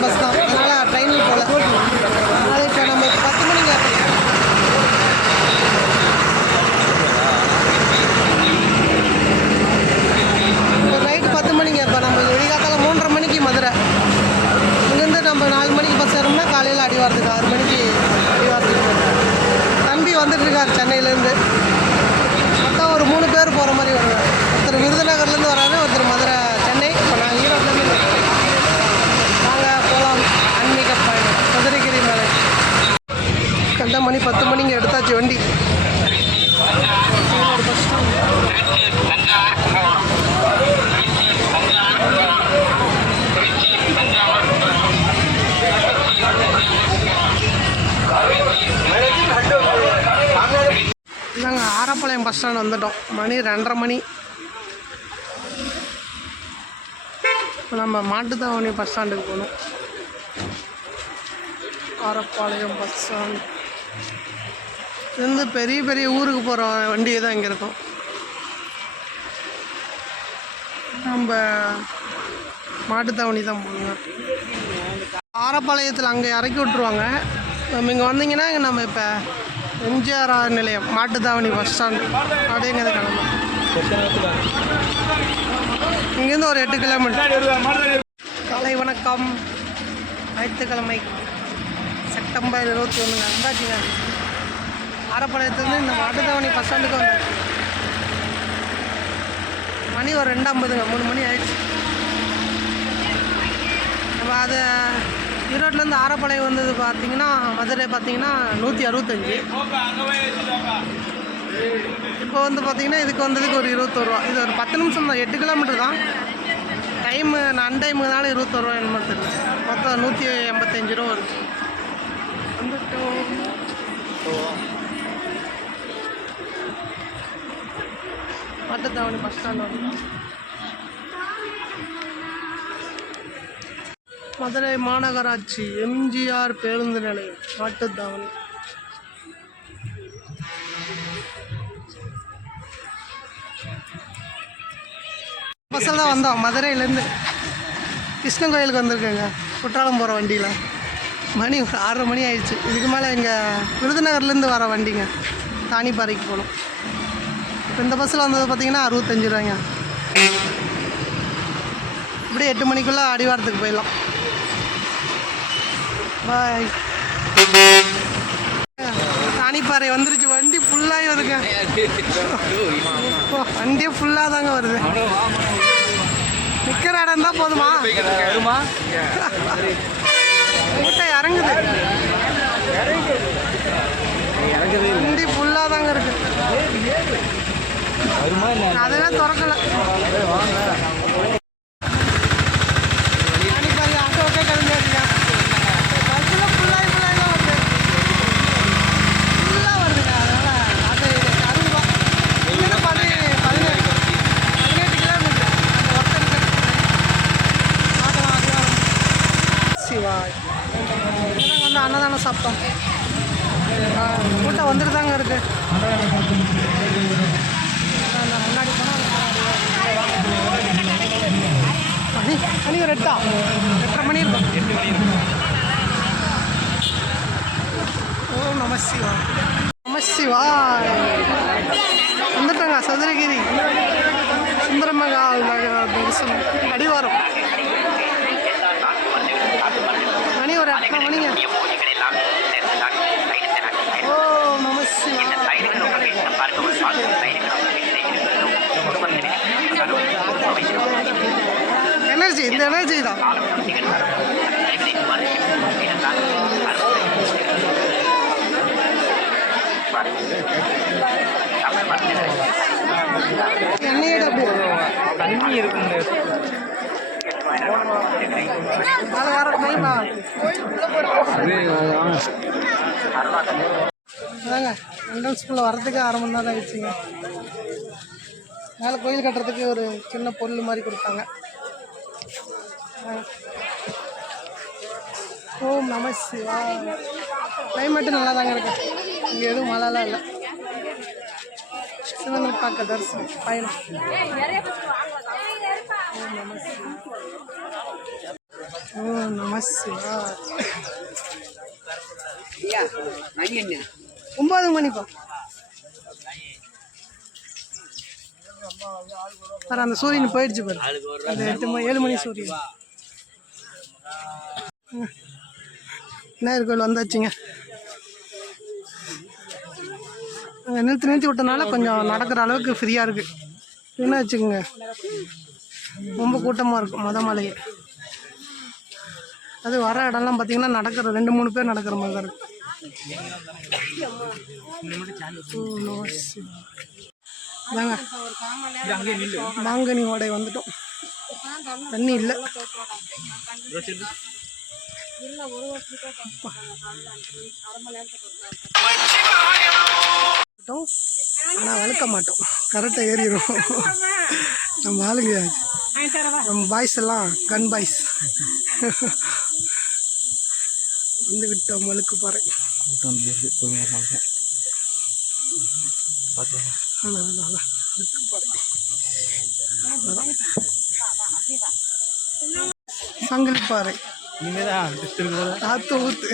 அங்கேருந்து தானிப்பாறையும் பஸ் தான் அதனால் ட்ரெயினில் போகல அதனால் இப்போ நம்ம பத்து மணிக்கு இப்போ நைட்டு பத்து மணிங்க இப்போ நம்ம விடிகாத்தால மூன்றரை மணிக்கு மதுரை இங்கேருந்து நம்ம நாலு மணிக்கு பஸ் ஏறோம்னா காலையில் அடிவாரத்துக்கு ஆறு மணிக்கு அடிவாரத்துக்கு போயிடும். தம்பி வந்துட்டு இருக்கார் சென்னையிலேருந்து மொத்தம் ஒரு மூணு பேர் போகிற மாதிரி வருவாங்க ஒருத்தர் விருதுநகர்லேருந்து வராரு ஒருத்தர் மதுரை சென்னை இப்போ நாங்கள் ஈரோட்லேருந்து நாங்கள் போகலாம் ஆன்மீக பயணம் சதுரகிரி மலை கண்ட மணி பத்து மணிக்கு எடுத்தாச்சு வண்டி. பஸ் ஸ்டாண்ட் நாங்கள் ஆரப்பாளையம் பஸ் ஸ்டாண்ட் வந்துட்டோம். மணி ரெண்டரை மணி. நம்ம மாட்டுத்தாவணி பஸ் ஸ்டாண்டுக்கு போகணும். ஆரப்பாளையம் பஸ் ஸ்டாண்ட் இருந்து பெரிய பெரிய ஊருக்கு போகிற வண்டி தான் இங்கே இருக்கும். நம்ம மாட்டுத்தாவணி தான் போகணும் ஆரப்பாளையத்தில் அங்கே இறக்கி விட்ருவாங்க நம்ம இங்கே வந்தீங்கன்னா இங்கே நம்ம இப்போ எம்ஜிஆர் நிலையம் மாட்டுத்தாவணி பஸ் ஸ்டாண்ட் அப்படிங்கிறது கிளம்பும் இங்கேருந்து ஒரு எட்டு கிலோமீட்டர். காலை வணக்கம். ஞாயிற்றுக்கிழமை செப்டம்பர் இருபத்தி ஒன்றுங்க. நடந்தாச்சுங்க ஆரப்பாளையத்துலேருந்து இந்த மாட்டுத்தாவணி பஸ் ஸ்டாண்டுக்கு வந்தாச்சு. மணி ஒரு ரெண்டு ஐம்பதுங்க மூணு மணி ஆயிடுச்சு. நம்ம அது ஈரோட்லேருந்து ஆரப்பாளையம் வந்தது பார்த்தீங்கன்னா மதுரை பார்த்தீங்கன்னா நூற்றி அறுபத்தஞ்சி. இப்போ வந்து பார்த்தீங்கன்னா இதுக்கு வந்ததுக்கு ஒரு இருபத்தோரு இது ஒரு பத்து நிமிஷம் தான் எட்டு கிலோமீட்டர் தான். டைமு நான் டைமுனால இருபத்தோரு ரூபா என்னமோ தெரியல. மொத்தம் நூற்றி எண்பத்தஞ்சு ரூபா வருது. வந்துட்டோம். மாட்டுத்தாவணி பஸ் ஸ்டாண்ட் மதுரை மாநகராட்சி எம்ஜிஆர் பேருந்து நிலையம். மாட்டுத்தாவணி பஸ்ஸில் தான் வந்தோம் மதுரையிலேருந்து. கிருஷ்ணன் கோயிலுக்கு வந்திருக்கேங்க. குற்றாலம் போகிற வண்டியில். மணி ஒரு ஆறரை மணி ஆயிடுச்சு. இதுக்கு மேலே இங்கே விருதுநகர்லேருந்து வர வண்டிங்க. தானிப்பாறைக்கு போகணும். இந்த பஸ்ஸில் வந்தது பார்த்தீங்கன்னா அறுபத்தஞ்சு ரூபாய்ங்க. இப்படியே எட்டு மணிக்குள்ளே அடிவாரத்துக்கு போயிடலாம். பாய். ராணிப்பாறை வந்துருச்சு. வண்டி ஃபுல்லாகி வருங்க வண்டியே ஃபுல்லாக தாங்க வருது. நிற்கிற இடம் தான் போதுமா? கிட்ட இறங்குது. வண்டி ஃபுல்லாக தாங்க இருக்கு. அதுவே திறக்கல ராணிப்பாறை ஆட்டோக்கே கிளம்பியாச்சுங்க பஸ்ஸில் ஃபுல்லாகி ஃபுல்லாகி தான் வருது ஃபுல்லாக வருதுங்க அதனால் அது அறுபது ரூபா இங்கேருந்து பதி பதினேழு பதினெட்டு கிலோமீட்டர் அந்த ஒர்க் இருக்கு பார்க்கலாம் அதுதான் சிவாய் நாங்கள் வந்து அன்னதானம் சாப்பிட்டோம் ஆ, கூட்டம் வந்துட்டு தாங்க இருக்கு அந்த முன்னாடி போனால் மணி மணி ஒரு எட்டா எட்டரை மணி இருக்கும் எட்டு மணி ஓம் நம சிவாய் நம சிவாய் வந்துட்டோங்க சதுரகிரி சுந்தரமகால் நகர் தரிசனம் அடிவாரம் மணி ஒரு நம எனர்ஜி இந்த எனர்ஜி தான். எண்ணெயோட அப்படியே தண்ணி இருக்கும் அதாங்க என்ட்ரன்ஸ் ஸ்கூலில் வரதுக்கு அரை மணி நேரம் ஆயிடுச்சுங்க மேலே கோயில் கட்டுறதுக்கு ஒரு சின்ன பொருள் மாதிரி கொடுத்தாங்க ஓம் நம சிவா கிளைமேட்டு நல்லா தாங்க இருக்கு இங்கே எதுவும் மழைலாம் இல்லை சிவனை பார்க்க தரிசனம் பயணம் ஓம் நம சிவா ஒன்பது மணிப்பா சார் அந்த சூரியன் போயிடுச்சு பாரு. அந்த எட்டு மணி ஏழு மணி சூரியன். விநாயகர் கோயில் வந்தாச்சுங்க. அங்கே நிறுத்தி நிறுத்தி விட்டனால கொஞ்சம் நடக்கிற அளவுக்கு ஃப்ரீயாக இருக்குது என்ன வச்சுக்கோங்க? ரொம்ப கூட்டமாக இருக்கும் மொத மலையே அது வர இடம்லாம் பார்த்தீங்கன்னா நடக்கிற ரெண்டு மூணு பேர் நடக்கிற மாதிரி தான் இருக்கு. அதாங்க மாங்கனி ஓடை வந்துட்டோம். தண்ணி இல்லை. ஆனால் வளர்க்க மாட்டோம். கரெக்டாக ஏறிடும் நம்ம ஆளுங்க. நம்ம பாய்ஸ் எல்லாம் கன் பாய்ஸ் வந்து விட்டோம் மழுக்கு பாறை. மழுக்கு பாறை. அதான். சங்கிலிப்பாறை ஆத்து ஊத்து.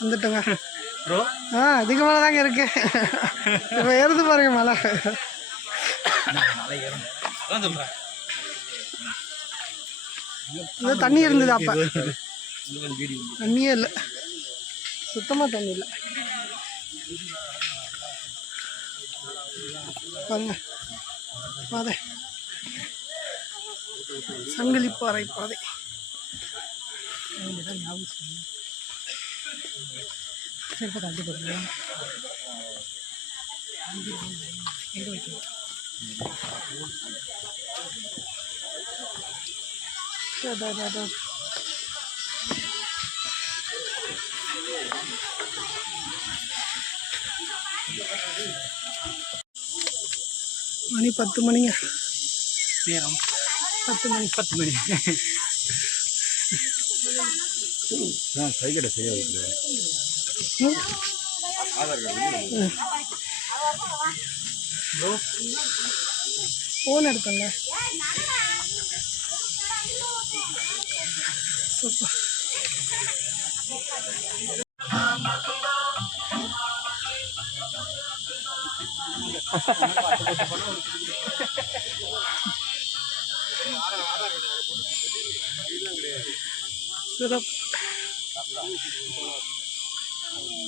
வந்துட்டோங்க. ப்ரோ ஆ இதுக்கு மேலே தாங்க இருக்கு. இப்போ ஏறுது பாருங்க மலை. அதான் சொல்கிறேன் இது தண்ணி இருந்தது அப்போ. தண்ணியே இல்லை. சுத்தமாக தண்ணி இல்லை. பாருங்க பாதை. சங்கிலிப்பாறை பாதை. அதான், அதான், அதான். மணி பத்து மணிங்க நேரம் பத்து மணி பத்து மணி கைகடை செய்யாது ம். ம். ஃபோன் எடுக்கல. சூப்பர் சிறப்பு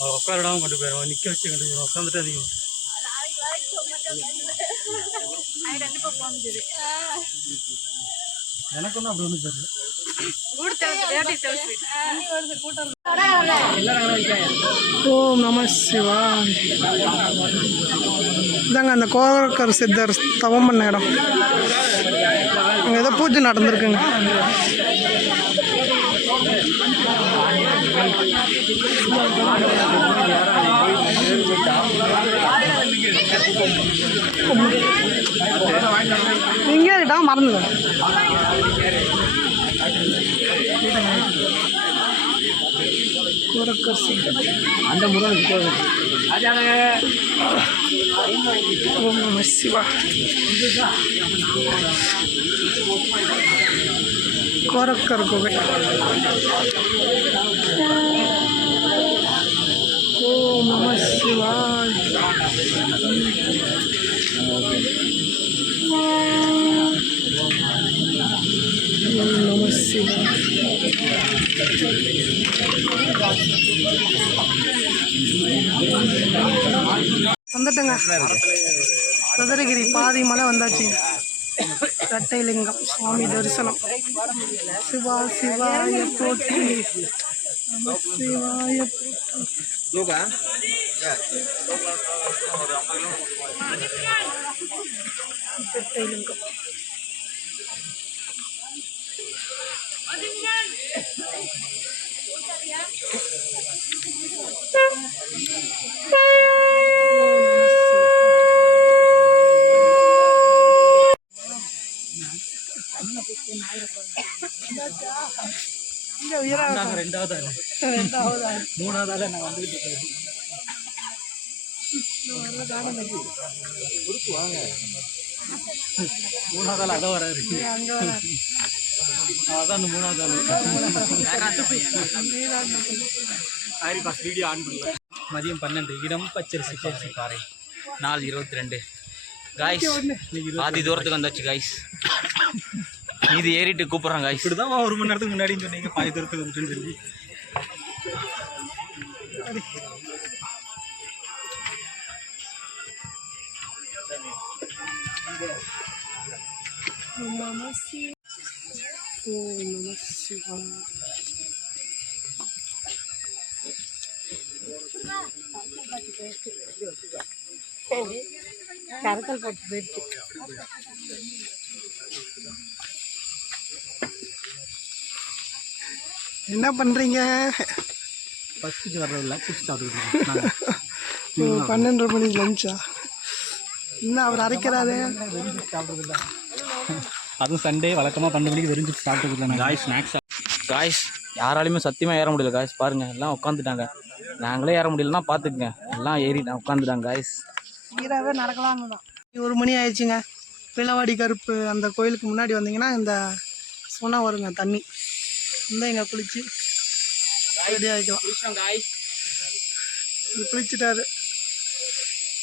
அவள் உட்கார விடாமல் கொண்டு போயிடுவோம் நிற்க வச்சு கொண்டு போயிடுவோம் உட்காந்துட்டு அதிகம். எனக்கு ஒன்றும் அப்படி ஒன்றும் தெரியல. ஓம் நம சிவா இதாங்க அந்த கோவக்கர் சித்தர் தவம் பண்ண இடம். அங்கே ஏதோ பூஜை நடந்திருக்குங்க. இங்கே இருக்கா மறந்துடும் அந்த முறை ஓம் சிவா. கோரக்கர் குகை. நம சிவாய் நம வந்துட்டேங்க. சதுரகிரி பாதி மலை வந்தாச்சு. கட்டைலிங்கம் சுவாமி தரிசனம். சிவா சிவா போட்டி நம சிவாய போற்றி கட்டைலிங்கம் இங்க ரெண்டாவது ஆள் ரெண்டாவது ஆள். மூணாவது ஆள் வந்துக்கிட்டு மூணாவது ஆள் அதான் வராரு அங்க வர அதான் அந்த மூணாவது ஆள் வீடியோ ஆன் பண்ணல. மதியம் பன்னெண்டு இடம் பச்சரிசி பச்சரிசி பாறை. நாள் இருபத்தி ரெண்டு. காய்ஸ் பாதி தூரத்துக்கு வந்தாச்சு காய்ஸ் இது ஏறிட்டு கூப்பிட்றான் காய்ஸ் இப்படி தான் ஒரு மணி நேரத்துக்கு முன்னாடி சொன்னீங்க. பாதி தூரத்துக்கு வந்துட்டுன்னு சொல்லி. கரத்தல் போட்டு போயிடுச்சு. என்ன பண்றீங்க? ஃபஸ்ட்டு வர்றதில்ல புதுசு சாப்பிட்டுக்கிட்டு பன்னெண்டரை மணி லஞ்சா என்ன அவர் அரைக்கிறாரு? அதுவும் சண்டே வழக்கமாக பன்னெண்டு மணிக்கு வெறிஞ்சு சாப்பிட்டுக்கிட்டு காய்ஸ் ஸ்நாக்ஸ் காய்ஸ் யாராலையுமே சத்தியமாக ஏற முடியல காய்ஸ் பாருங்கள் எல்லாம் உட்காந்துட்டாங்க நாங்களே ஏற முடியலன்னா பார்த்துக்குங்க எல்லாம் ஏறி உட்காந்துட்டாங்க காய்ஸ் சீராகவே நடக்கலாம்னு தான். ஒரு மணி ஆயிடுச்சுங்க. பிளவாடி கருப்பு அந்த கோயிலுக்கு முன்னாடி வந்தீங்கன்னா இந்த சொன்னா வருங்க தண்ணி. இந்த இங்கே குளிச்சு ரெடி ஆகிக்கலாம் குளிச்சுட்டாரு.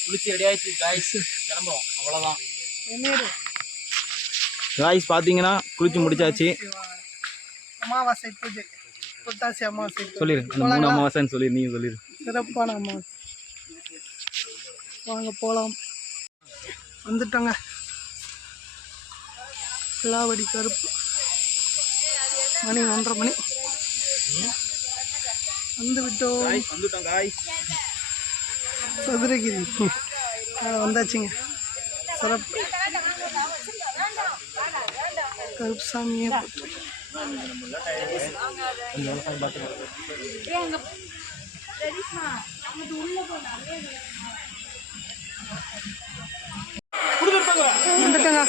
குளிச்சு ரெடி ஆயிடுச்சு காய்ஸ் கிளம்புவோம் அவ்வளோதான் காய்ஸ் பார்த்தீங்கன்னா குளிச்சு முடிச்சாச்சு. அமாவாசை பூஜை. புத்தாசி அமாவாசை. சொல்லிடு மூணு அமாவாசைன்னு சொல்லி நீங்கள் சொல்லிடு சிறப்பான அமாவாசை. வாங்க போகலாம் வந்துட்டோங்க. பிளாவடி கருப்பு. மணி ஒன்றரை மணி. வந்து விட்டோம் வந்துட்டோம் காய்ஸ் சதுரகிரி. வந்தாச்சுங்க. சிறப்பு. கருப்பு சாமியை போட்டு வந்துட்டேங்க.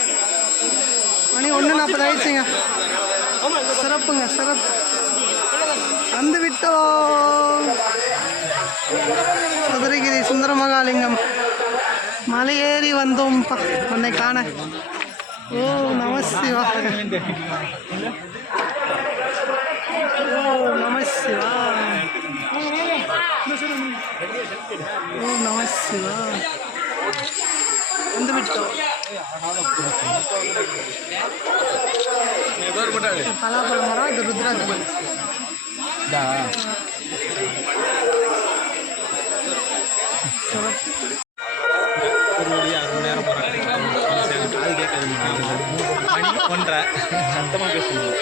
மணி ஒன்று நாற்பது ஆயிடுச்சுங்க. சிறப்புங்க சிறப்பு. வந்து விட்டோம் சதுரகிரி சுந்தர மகாலிங்கம் மலையேறி வந்தோம். உன்னை காண. ஓ நம சிவா ஓ நம சிவா ஓ நம சிவா வந்து பலாப்பழ மரம் இது ஒன்றரை. சத்தமாக பேசணும்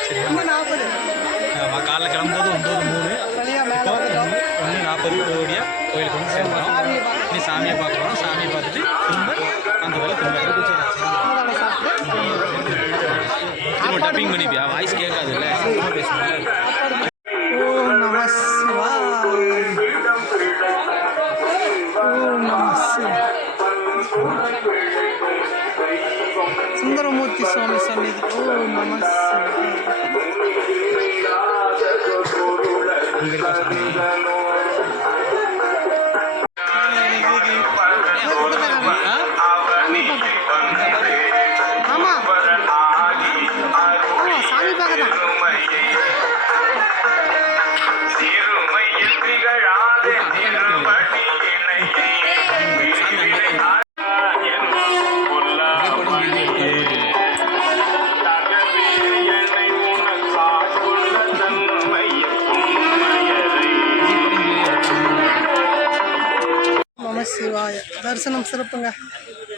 शॉपिंग बनी थी आप आइस தரிசனம் சிறப்புங்க.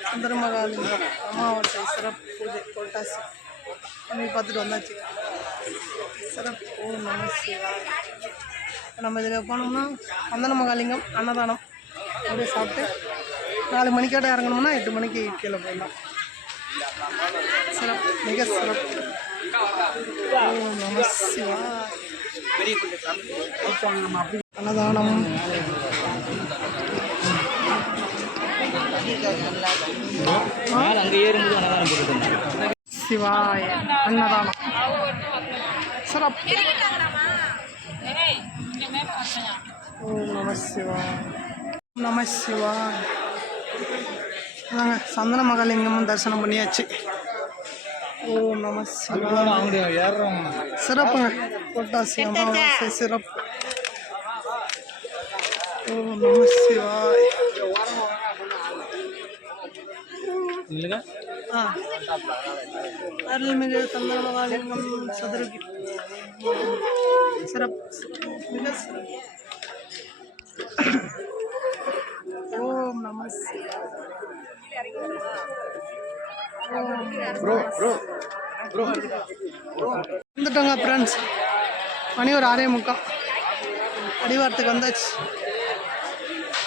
சந்திரமகாலிங்கம் அமாவாசை சிறப்பு பூஜை புரட்டாசி. பண்ணி பார்த்துட்டு வந்தாச்சு. சிறப்பு. ஓம் நம நம்ம இதில் போனோம்னா சந்தனமகாலிங்கம் அன்னதானம். அப்படியே சாப்பிட்டு நாலு மணிக்காட்ட இறங்கணும்னா எட்டு மணிக்கு கீழே போயிடலாம். சிறப்பு. மிக சிறப்பு. ஓம் நம சிவாய். அன்னதானம். மேலே அங்கே ஏறும்போது அன்னதானம் போட்டுருந்தேன் சிவாய அன்னதானம். சிறப்பு ஓம் நம சிவாய். நம சிவாய். சந்தன மகாலிங்கமும் தரிசனம் பண்ணியாச்சு. ஓம் நம சிறப்புங்க. பொட்டாசி அமாவாசை சிறப்பு. ஓம் நம சிவாய். இல்லைங்க. ஆ. அருள்மிகு சந்தன மகாலிங்கம் சதுரகி சிறப்பு. மிக சிறப்பு. ஓம் நம சிவாய். வந்துட்டோங்க ஃப்ரெண்ட்ஸ் மணி ஒரு ஆறே முக்கால். அடிவாரத்துக்கு வந்தாச்சு.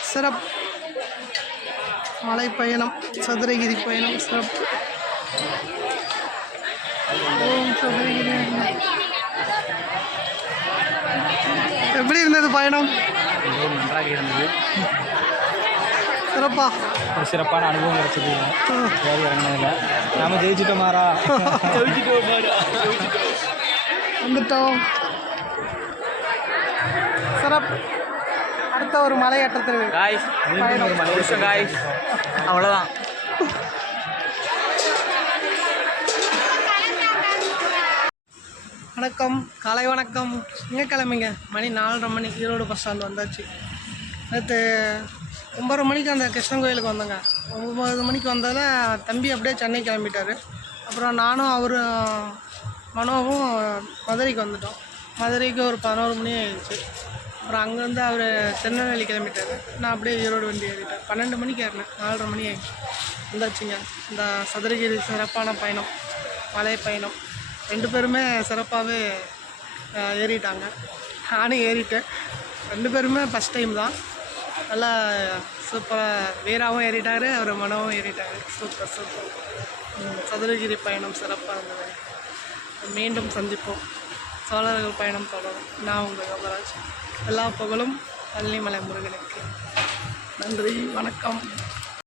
சிறப்பு. மலை பயணம் சதுரகிரி பயணம் சிறப்பு. ஓம் சதுரகிரி. எப்படி இருந்தது பயணம்? மிகவும் நன்றாக இருந்தது. சிறப்பா. ஒரு சிறப்பான அனுபவம் கிடைச்சது. ஏறி இறங்கினதில் நாம ஜெயிச்சிட்டோம் மாறா. ஜெயிச்சிட்டோம் மாறா. வந்துட்டோம். சிறப்பு. அடுத்த ஒரு மலையேற்றத்தில் காய்ஸ் விஷயம் காய்ஸ் அவ்வளோதான் வணக்கம் காலை வணக்கம். எங்கே கிளம்பிங்க மணி நாலரை மணி ஈரோடு பஸ் ஸ்டாண்ட் வந்தாச்சு. நேற்று ஒம்பது மணிக்கு அந்த கிருஷ்ணன் கோயிலுக்கு வந்தோங்க. ஒம்பது மணிக்கு வந்ததில் தம்பி அப்படியே சென்னை கிளம்பிட்டாரு. அப்புறம் நானும் அவரும் மனோவும் மதுரைக்கு வந்துட்டோம். மதுரைக்கு ஒரு பதினோரு மணி ஆயிடுச்சு. அப்புறம் அங்கேருந்து அவர் திருநெல்வேலி கிளம்பிட்டாரு. நான் அப்படியே ஈரோடு வண்டி ஏறிட்டேன். பன்னெண்டு மணிக்கு ஏறினேன். நாலரை மணி ஆகிடுச்சு வந்தாச்சுங்க. இந்த சதுரகிரி சிறப்பான பயணம் மலை பயணம். ரெண்டு பேருமே சிறப்பாகவே ஏறிட்டாங்க. நானும் ஏறிட்டேன். ரெண்டு பேருமே ஃபஸ்ட் டைம் தான். நல்லா சூப்பராக வீராவும் ஏறிட்டார் அவர் மனவும் ஏறிட்டார். சூப்பர் சூப்பர் சதுரகிரி பயணம் சிறப்பாக இருந்தது. மீண்டும் சந்திப்போம். சோழர்கள் பயணம் தொடரும். நான் உங்கள் யோகராஜ் எல்லா புகழும் பழனிமலை முருகனுக்கு. நன்றி வணக்கம்.